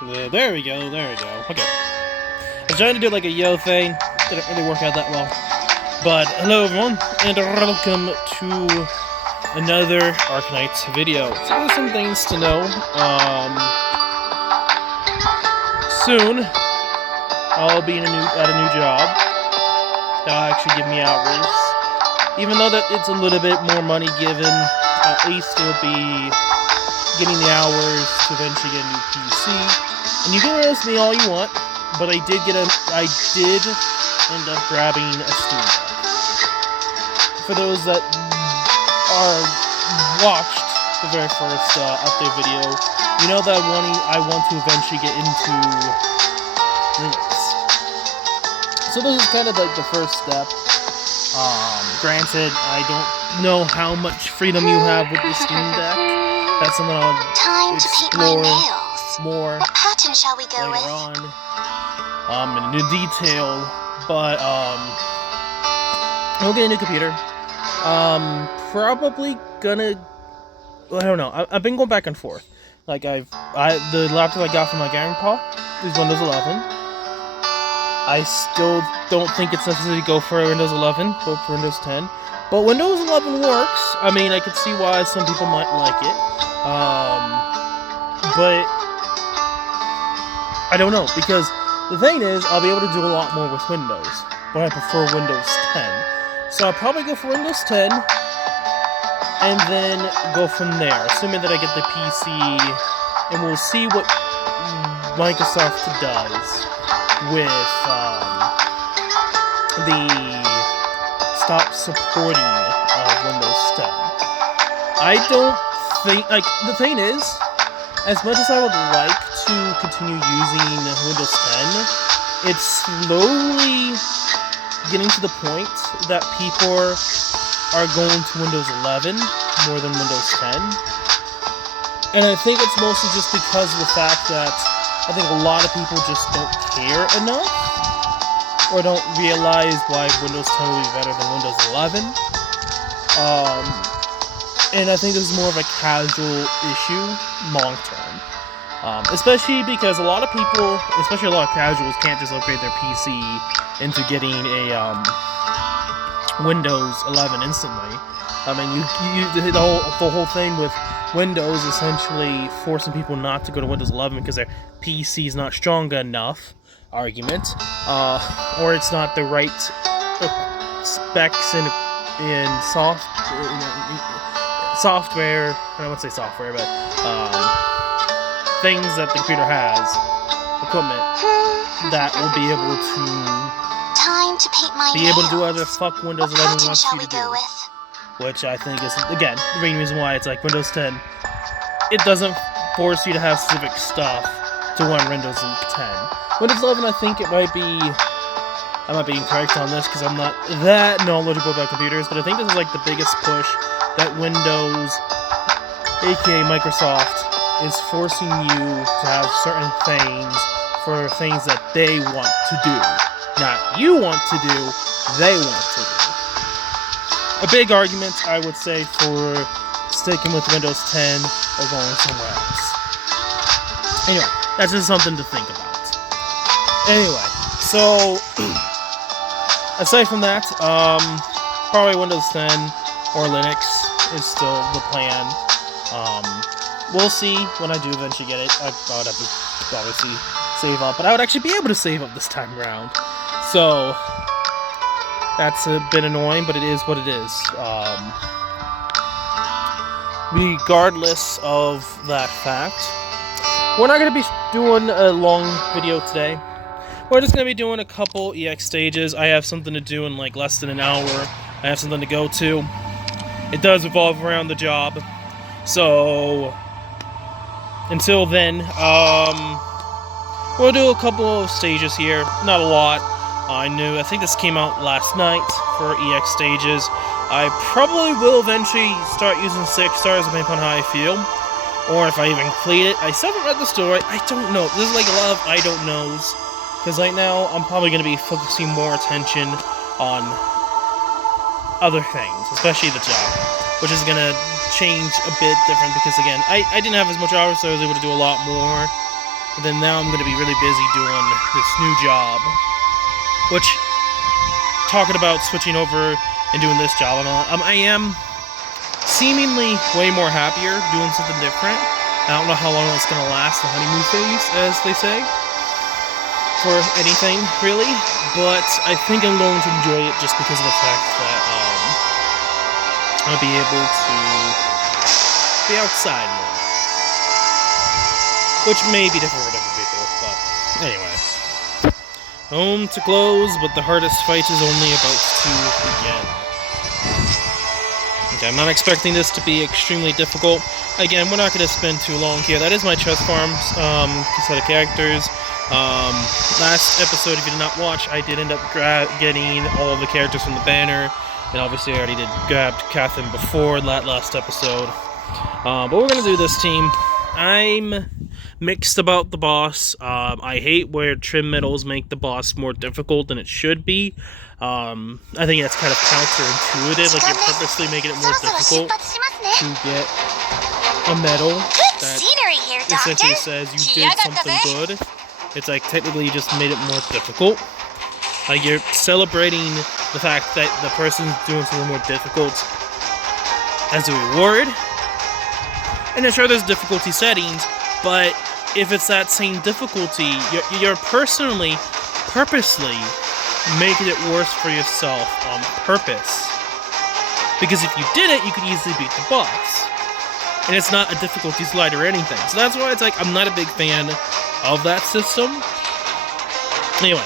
There we go, there we go. Okay. I was trying to do like a yo thing. Didn't really work out that well. But hello everyone, and welcome to another Arknights video. So there's some things to know. Soon I'll be at a new job. That'll actually give me hours. Even though that it's a little bit more money given, at least it'll be getting the hours to eventually get a new PC. And you can roast me all you want, but I did end up grabbing a Steam Deck. For those that watched the very first update video, you know that I want to eventually get into Linux. So this is kind of like the first step. Granted, I don't know how much freedom you have with the Steam Deck. That's something I'll explore more what pattern shall we go later on, in detail. But I'll get a new computer. Probably gonna. I don't know. I've been going back and forth. Like the laptop I got from my grandpa is Windows 11. I still don't think it's necessary to go for Windows 11, go for Windows 10. But Windows 11 works. I mean, I could see why some people might like it. But I don't know, because the thing is, I'll be able to do a lot more with Windows, but I prefer Windows 10. So I'll probably go for Windows 10, and then go from there, assuming that I get the PC, and we'll see what Microsoft does with the stop supporting Windows 10. I don't think, like, the thing is, as much as I would like to continue using Windows 10, it's slowly getting to the point that people are going to Windows 11 more than Windows 10. And I think it's mostly just because of the fact that I think a lot of people just don't care enough, or don't realize why Windows 10 will be better than Windows 11. And I think this is more of a casual issue, long term. Especially because a lot of people, especially a lot of casuals, can't just upgrade their PC into getting a Windows 11 instantly. I mean, the whole thing with Windows essentially forcing people not to go to Windows 11 because their PC is not strong enough. Argument, or it's not the right specs in software. I don't want to say software, but things that the computer has, equipment that will be able to do whatever the fuck Windows 11 wants you to do. Which I think is, again, the main reason why it's like Windows 10. It doesn't force you to have specific stuff to run Windows 10. Windows 11, I think it might be. I might be incorrect on this because I'm not that knowledgeable about computers, but I think this is like the biggest push that Windows, aka Microsoft, is forcing you to have certain things for things that they want to do. Not you want to do, they want to do. A big argument, I would say, for sticking with Windows 10 or going somewhere else. Anyway, that's just something to think about. Anyway, so aside from that, probably Windows 10 or Linux is still the plan. We'll see when I do eventually get it. I would have to obviously save up, but I would actually be able to save up this time around. So that's a bit annoying, but it is what it is. Regardless of that fact, we're not going to be doing a long video today. We're just going to be doing a couple EX stages. I have something to do in like less than an hour. I have something to go to. It does revolve around the job. So until then, we'll do a couple of stages here. Not a lot. I think this came out last night for EX stages. I probably will eventually start using 6 stars depending on how I feel. Or if I even complete it. I still haven't read the story. I don't know. This is like a lot of I don't knows. Because right now, I'm probably going to be focusing more attention on other things, especially the job, which is going to change a bit different because, again, I didn't have as much hours, so I was able to do a lot more. And then now I'm going to be really busy doing this new job. Which, talking about switching over and doing this job, I am seemingly way more happier doing something different. I don't know how long it's going to last, the honeymoon phase, as they say, for anything, really. But I think I'm going to enjoy it just because of the fact that I'll be able to be outside more. Which may be different for different people, but anyway. Home to close, but the hardest fight is only about to begin. Okay, I'm not expecting this to be extremely difficult. Again, we're not going to spend too long here. That is my chest farm set of characters. Last episode, if you did not watch, I did end up getting all of the characters from the banner. And obviously, I already did grab Catherine before that last episode. But we're going to do this team. I'm mixed about the boss. I hate where trim metals make the boss more difficult than it should be. I think that's kind of counterintuitive. Like, you're purposely making it more difficult to get a medal that essentially says you did something good. It's like, technically you just made it more difficult. Like, you're celebrating the fact that the person's doing something more difficult as a reward. And I'm sure there's difficulty settings, but if it's that same difficulty, you're purposely making it worse for yourself on purpose. Because if you did it, you could easily beat the boss. And it's not a difficulty slide or anything. So that's why it's like, I'm not a big fan of that system. Anyway,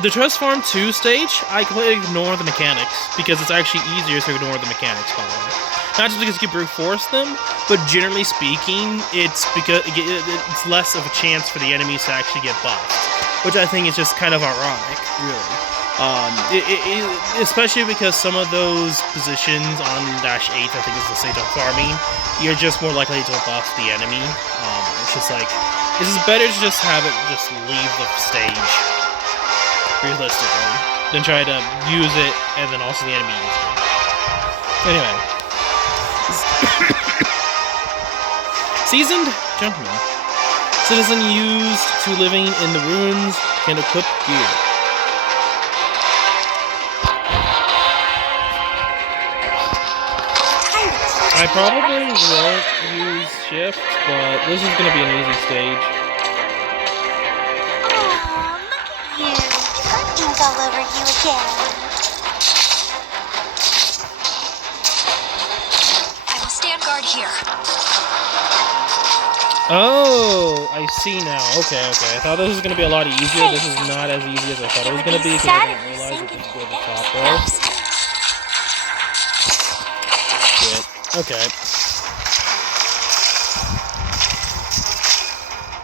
the Trust Farm 2 stage, I completely ignore the mechanics, because it's actually easier to ignore the mechanics, by the way. Not just because you can brute force them, but generally speaking, it's because it's less of a chance for the enemies to actually get buffed, which I think is just kind of ironic, really. Especially because some of those positions on Dash 8, I think is the stage on farming, you're just more likely to buff the enemy. It's just like, it's better to just have it just leave the stage, realistically, than try to use it and then also the enemy use it. Anyway. Seasoned Gentleman. Citizen used to living in the ruins can equip gear. I probably won't use shift, but this is going to be an easy stage. Aww, look at you. Got ink all over you again. I will stand guard here. Oh, I see now. Okay. I thought this was going to be a lot easier. This is not as easy as I thought it was going to be, because I didn't realize it was going to top there. Shit. Okay.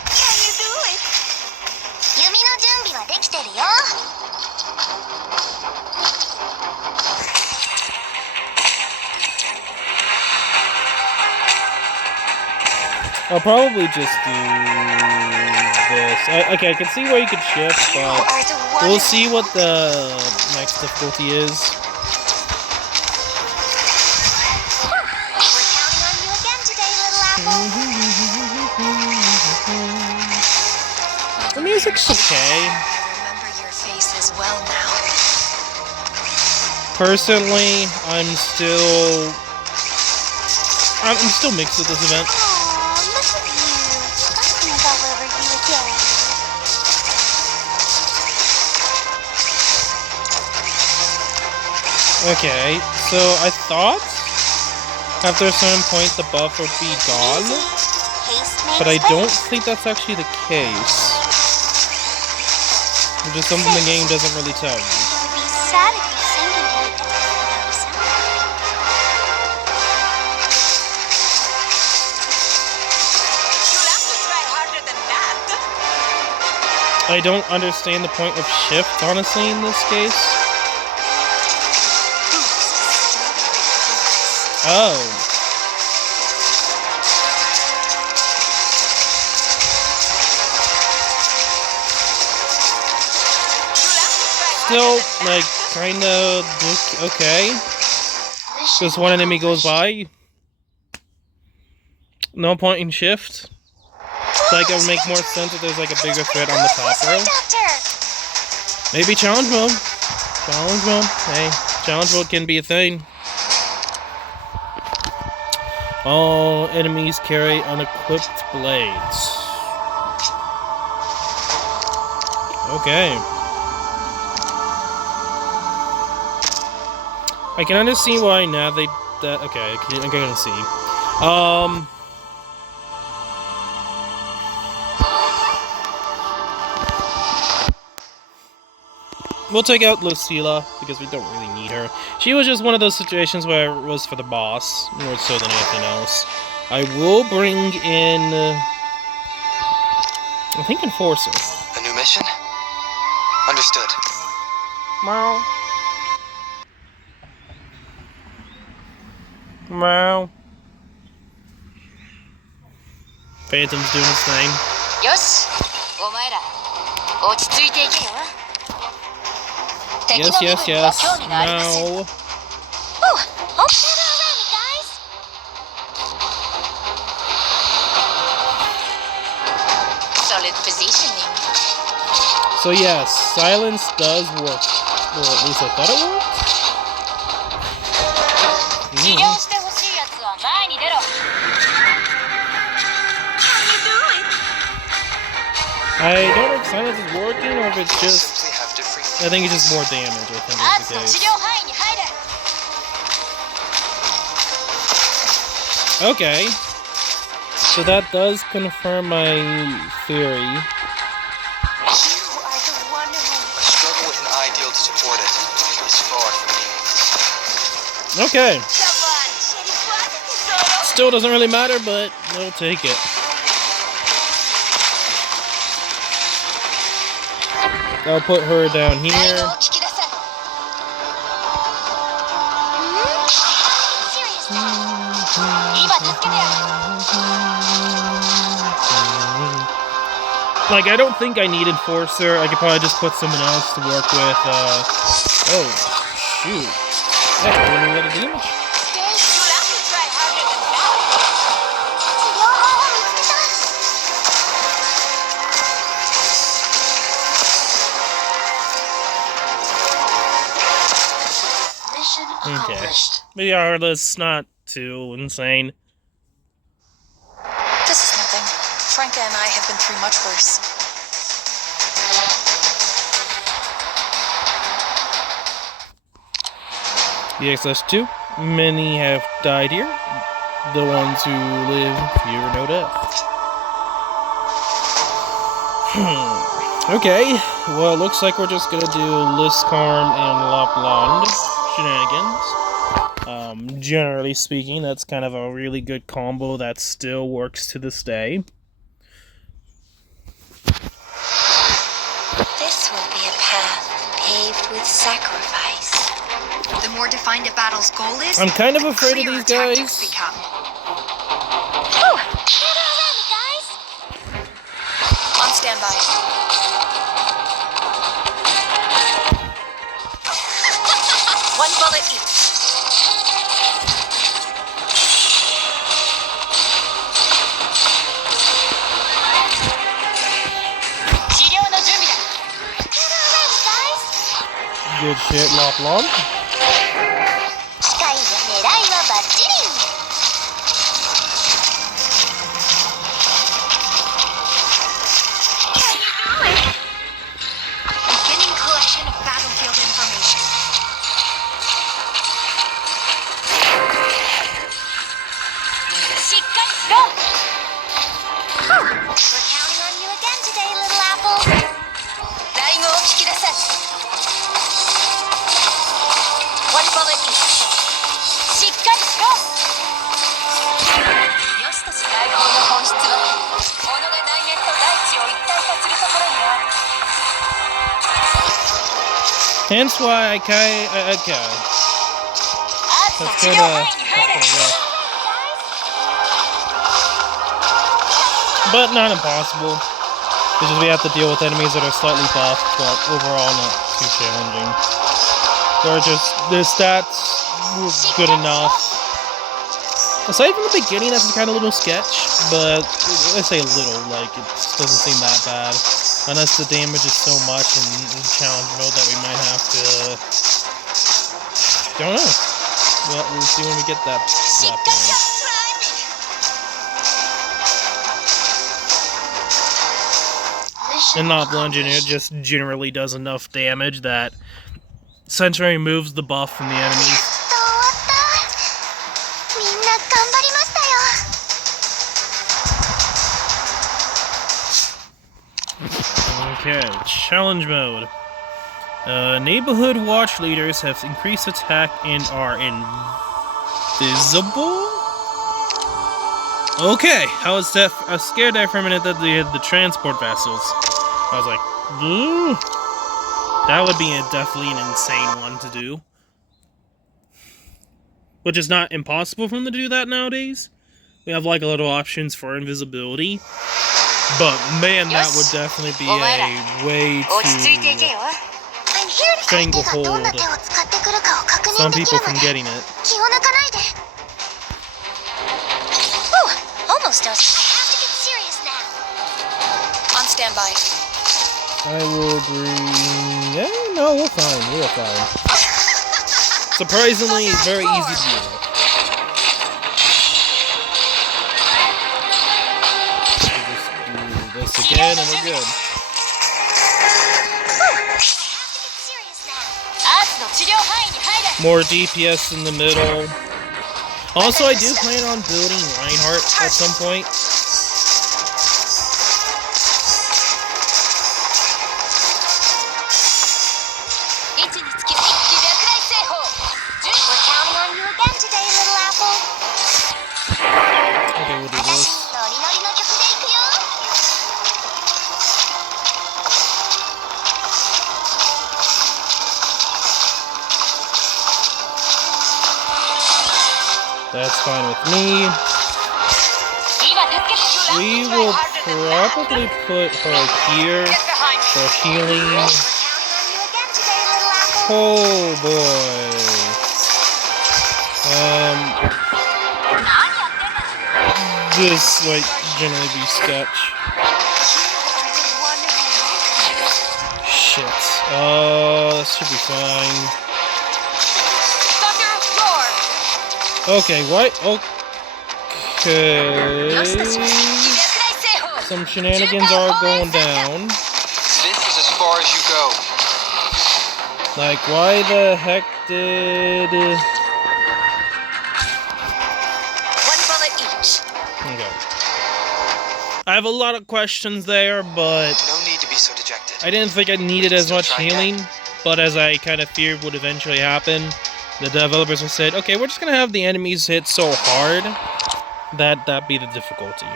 How you doing? Yumi no junbi wa dekiteru yo. I'll probably just do this. Okay, I can see where you could shift, but we'll see what the next difficulty is. We're counting on you again today, little apple. The music's okay. Remember your face as well now. Personally, I'm still mixed with this event. Okay, so I thought after a certain point the buff would be gone, but I don't think that's actually the case. Which is something the game doesn't really tell you. I don't understand the point of shift, honestly, in this case. Oh. Still, like, kinda okay. Just one enemy goes by. No point in shift. like it would make more sense if there's like a bigger threat on the top row. Doctor. Maybe challenge mode. Challenge mode. Hey, challenge mode can be a thing. All enemies carry unequipped blades. Okay. I can understand why now they... okay, I can see. We'll take out Lucilla, because we don't really need her. She was just one of those situations where it was for the boss, more so than anything else. I will bring in... I think Enforcer. A new mission? Understood. Meow. Meow. Phantom's doing his thing. よし、お前ら落ち着いていけよ。 Yes, yes, yes. No. Oh, hope shadow around me, guys. Solid positioning. So yes, silence does work. Or at least I thought it worked. 治療してほしいやつは前に出ろ。I don't know if silence is working or if it's just... I think it's just more damage, I think is the case. Okay. So that does confirm my theory. You are the one who... I struggle with an ideal to support it. It's far from me. Okay. Still doesn't really matter, but we'll take it. I'll put her down here. Like, I don't think I need Enforcer. I could probably just put someone else to work with, oh, shoot. That's really a lot of damage. Okay. But yeah, that's not too insane. This is nothing. Franca and I have been through much worse. EX-2. Many have died here. The ones who live fear no death. Okay. Well, it looks like we're just gonna do Liscarm and Lapland shenanigans. Generally speaking, that's kind of a really good combo that still works to this day. This will be a path paved with sacrifice. The more defined a battle's goal is, I'm kind of afraid of these guys. Become. Oh, gather around me, guys. On standby. One bullet each. Good shit, Lapland. Beginning collection of battlefield information. We're counting on you again today, little apple. One bullet each. Hence why okay. That's kinda rough. But not impossible. It's just we have to deal with enemies that are slightly buffed, but overall not too challenging. Or just the stats were good enough. Aside from the beginning, that's kind of a little sketch, but I say a little, like, it doesn't seem that bad. Unless the damage is so much in challenge mode that we might have to... Don't know. Well, we'll see when we get that point. And not bludgeoning, it just generally does enough damage that essentially removes the buff from the enemies. Okay, challenge mode. Neighborhood watch leaders have increased attack and are invisible? Okay, I was scared there for a minute that they had the transport vessels. I was like, ooh. That would be definitely an insane one to do. Which is not impossible for them to do that nowadays. We have like a little options for invisibility. But man, that would definitely be a way to stranglehold some people from getting it. Almost does. I have to get serious now. On standby. I will bring... Yeah, no, we're fine. We're fine. Surprisingly, very easy to do. Just do this again and we're good. More DPS in the middle. Also, I do plan on building Reinhardt at some point. We're counting on you again today, little apple. Okay, we'll do this. That's fine with me. We will probably put her here for healing. Oh boy. This like generally be sketch. Shit. That should be fine. Okay, what? Okay. Some shenanigans are going down. This is as far as you go. Like, why the heck did... One bullet each. Okay. I have a lot of questions there, but... No need to be so dejected. I didn't think I needed as much healing, but as I kind of feared would eventually happen, the developers have said, okay, we're just gonna have the enemies hit so hard that be the difficulty.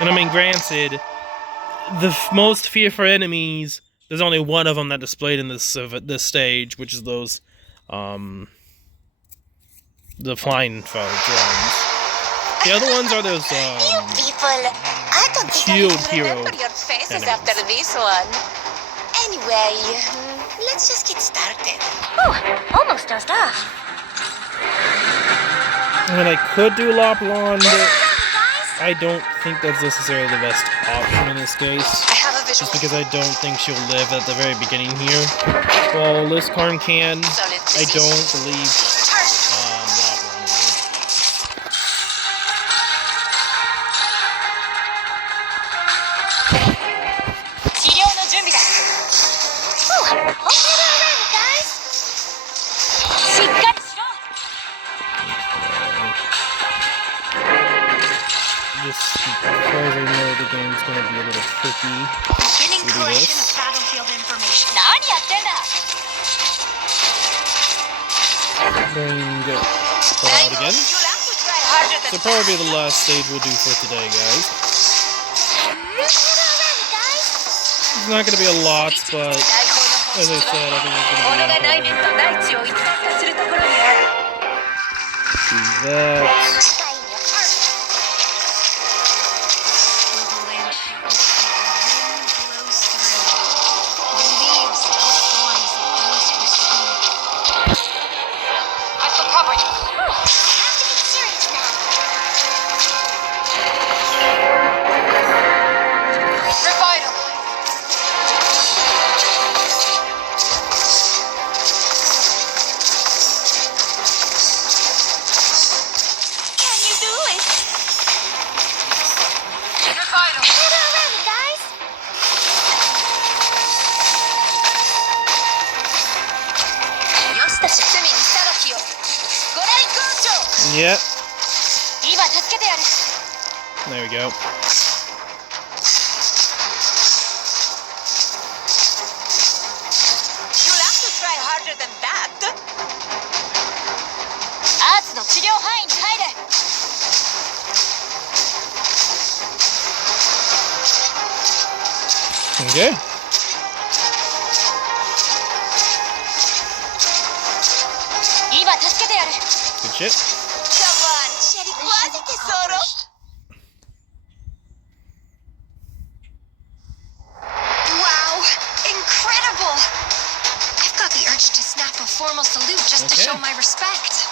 And I mean, granted, the most fearful enemies, there's only one of them that displayed in this stage, which is those, the flying drones. The other ones are those, shield hero enemies. After this one. Anyway, let's just get started. Almost dozed off. I mean, I could do Lopalon, but I don't think that's necessarily the best option in this case. I have a visual. Just because I don't think she'll live at the very beginning here. Well, Lizkarn can. I don't believe Lopalon just because I know the game's gonna be a little tricky. Beginning We do collection this. of battlefield information. Bring it out again. So probably the last stage we'll do for today, guys. It's not gonna be a lot, but as I said, I think it's gonna be important. Do that. Gather around me, guys. Yeah. There we go. You'll have to try harder than that. Okay. Good shit. Come on, Cherry, quasi tesoro. Wow, incredible! I've got the urge to snap a formal salute just to show my respect.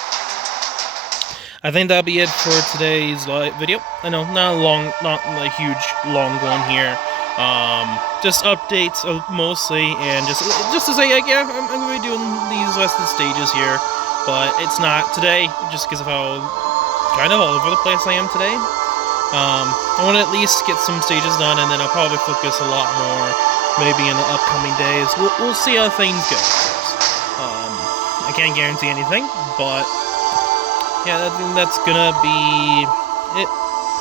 I think that'll be it for today's live video. I know, not a huge long one here. Just updates mostly, and just to say, like, yeah, I'm gonna be doing these rest of the stages here, but it's not today, just because of how kind of all over the place I am today. I want to at least get some stages done, and then I'll probably focus a lot more, maybe in the upcoming days. We'll see how things go. I can't guarantee anything, but yeah, I think that's gonna be it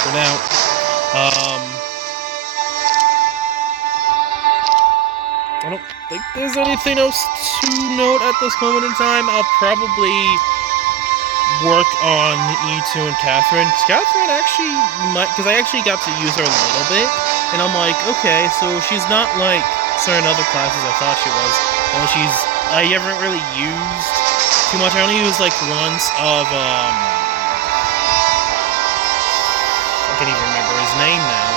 for now. I don't think there's anything else to note at this moment in time. I'll probably work on E2 and Catherine. Catherine actually might, because I actually got to use her a little bit, and I'm like, okay, so she's not like certain other classes I thought she was. I haven't really used too much. I only used like once of I can't even remember his name now.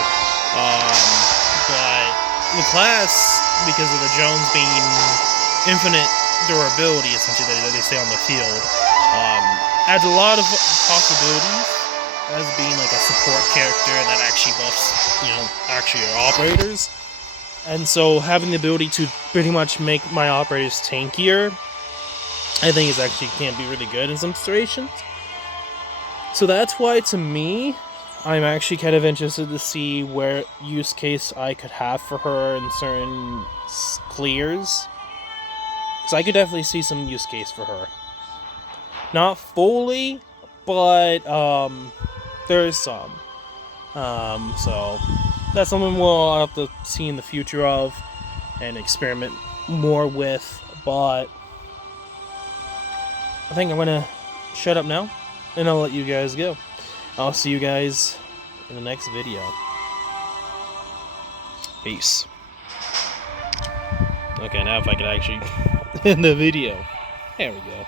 But the class, because of the Jones being infinite durability, essentially, that they stay on the field, adds a lot of possibilities as being like a support character that actually buffs, actually your operators. And so having the ability to pretty much make my operators tankier, I think can be really good in some situations. So that's why, to me, I'm actually kind of interested to see where use case I could have for her in certain clears. Because I could definitely see some use case for her. Not fully, but there is some. So that's something we'll have to see in the future of and experiment more with. But I think I'm gonna shut up now, and I'll let you guys go. I'll see you guys in the next video. Peace. Okay, now if I could actually end the video. There we go.